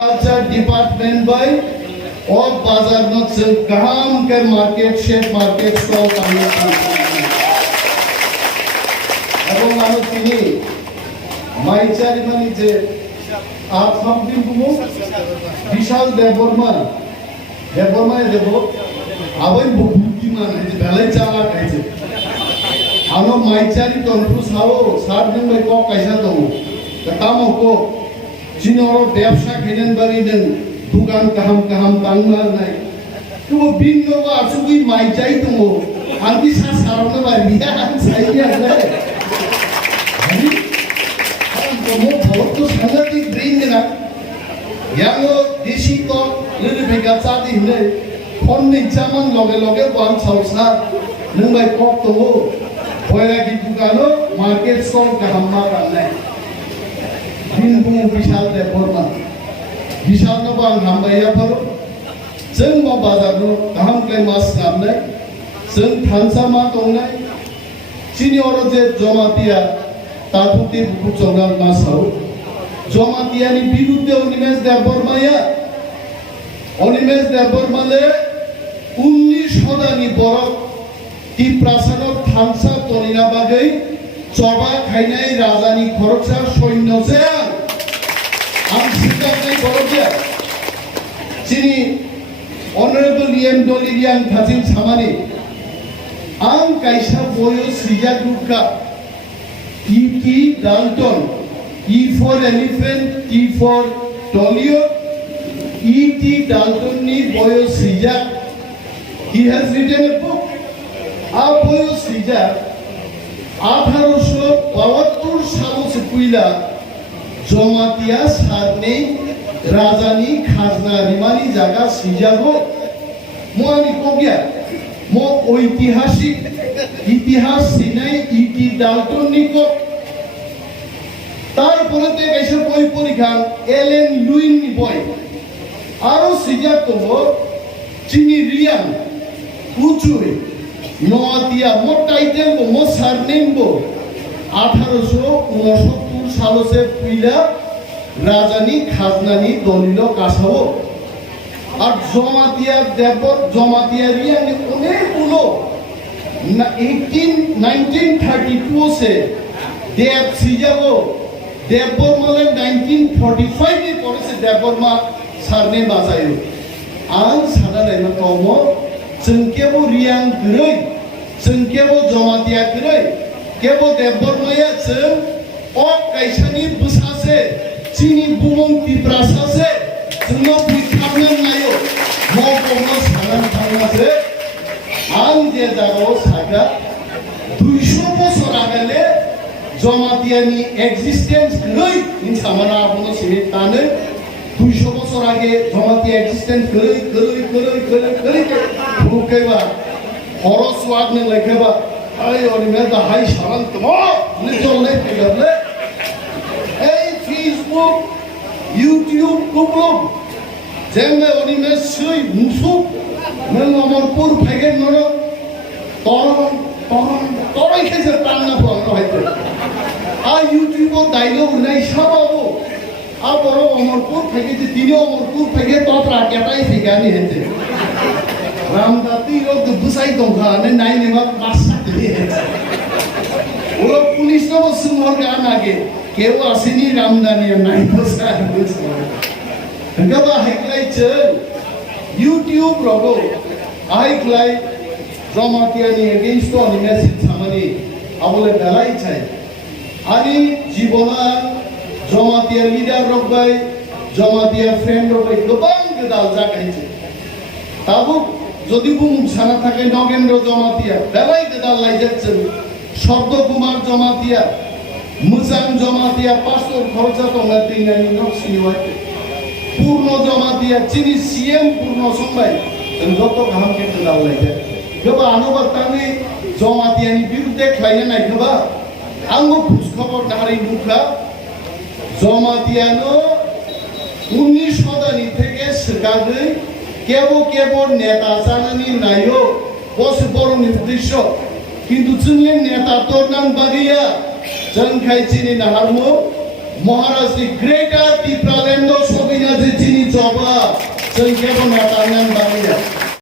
Agriculture Department by और बाजार में से काम कर मार्केट शेयर मार्केट स्टॉक आने এবং আমি তিনি মাইচারি মানে যে আর সামথিং কোনো বিশাল দেববর্মা দেব আবার বুদ্ধিমান আছে ভালোই চালাক আছে আনো মাইচারি কনফিউজ হাও সার দিন ভাই কক কাইসা দো কামো কো চিনর ব্যবসা খেলেন বাড়ি দেন দোকান কাহাম কাহাম বাংলার নাই তো ভিন্ন আসুই মাইচাই তো আমি সারানো পারবি চাই আছে como बहुत साংঘাতিক ব্রেইন না ইয়াঙ্গো দেশি তো লুরু বেগা চাদি হলে ফোন নিচামান লগে লগে বান সাউসা নং বাই কক তো বয়রা কি দুকানো মার্কেট স্টল কাহামা রান্নাই দিন বুং বিশাল দেববর্মা বিশাল ন বাং হামবাইয়া ফারো जों मा बाजार नो गाहाम क्लाय मास नामनाय जों थानसा मा दंनाय सिनि अरो जे जमातिया तापुति बुकु चंगाल मासाव जमातियानि बिरुद्धे अनिमेष देबबर्माले 19 शतानि बरक ती प्रासादर थानसा तनिना बागै चबा खायनाय राजानि खरकसा सैन्यसे आं सिगांनाय बरकया सिनि Honorable Liam Dolirian Kazim Samani Ang Kaisa Boyo Sijaduka E.T. Dalton E for elephant T for Tolio E.T. Dalton ni Boyo Sijak he has written a book A Boyo Sijak 1872 সাল পুইলা জমাতিয়া সারনে রাজানি খাজনা রিমানি জায়গা সিজাগো মোয়ানি কবিয়া মো ঐতিহাসিক ইতিহাস সিনাই ইটি Dalton Nicco তারপরে তে কাইসা বই পরীক্ষা এলেন লুইন নি বই আরো সিজা তো চিনি রিয়ান উচুই নোয়াতিয়া মো টাইটেল মো সারনেম 1869 সালে পুইলা রাজানি খাজনানি দলিল কাছাবো আর জমাতিয়া দেবর জমাতিয়া রিয়ানি অনেকগুলো 1932 से देव सिजागो देवबर्माले 1945 नि परे से देवबर्मा सारने बाजायो आं सानानै नकमो जोंकेबो रियान गरै जोंकेबो जमातिया गरै केबो देवबर्माया जों अक काइसानि बुसासे Sini bumong di prasase, semua berikannya nayo, mau komo saran tanase, anje jago saga, 200 bosor agale, jomatiani existence geloi, ini sama na abono sini tane, 200 bosor age jomati existence geloi, bukai ba, horos wad ne leke ba, ay ori me da hai saran tumo, ne jole tegable. Facebook, YouTube, Google, যেমন অনিমেষ সই মুসুক নং অমরপুর ফেগের নর তরই খেছে টান্না পাওয়া হয়তো আর YouTube dialogue নাই সবাবো আর বড় অমরপুর ফেগেছে তিনি অমরপুর ফেগে তপরা কেটাই ফেগানি হেছে রামদাতি রোগ বুসাই দংখা নাই নেবা পাঁচটা দিয়ে হেছে ওরা পুলিশ নব সুমর গান আগে কেউ আসেনি রামদানি নাই বসা বুঝছো গবা হাইক্লাই চল ইউটিউব রগো হাইক্লাই জমাতিয়ানি এগেইনস্ট অনি মেসেজ সামনি আবলে বেলাই চাই আনি জীবনা জমাতিয়া লিডার রগবাই জমাতিয়া ফ্রেন্ড রগবাই গোবাং গদাল জাগাইছে তাবু যদি বুম ছানা থাকে নগেন্দ্র জমাতিয়া বেলাই গদাল লাইজাচ্ছে শব্দ কুমার জমাতিয়া মুজান জমাতিয়া পাঁচশো খরচা তোমরা তিনানি নকশি হয় পূর্ণ জমাতিয়া চিনি সিএম পূর্ণ সময় যত গাহাম কিন্তু দাও লাইছে গোবা আনোবার তানি জমাতিয়ানি বিরুদ্ধে খাইনে নাই গোবা আঙ্গো খুশ খবর নাহারি মুখা জমাতিয়ানো 19 শতানি থেকে সরকারে কেবল নেতা জানানি নাইও বসে বড় নির্দিষ্ট কিন্তু চিনলে নেতা তোর নাম বাগিয়া जों खायचिनि नाहारमु महाराज ग्रेटर टिप्रालेन्ड सबिना जे coba sehingga penataan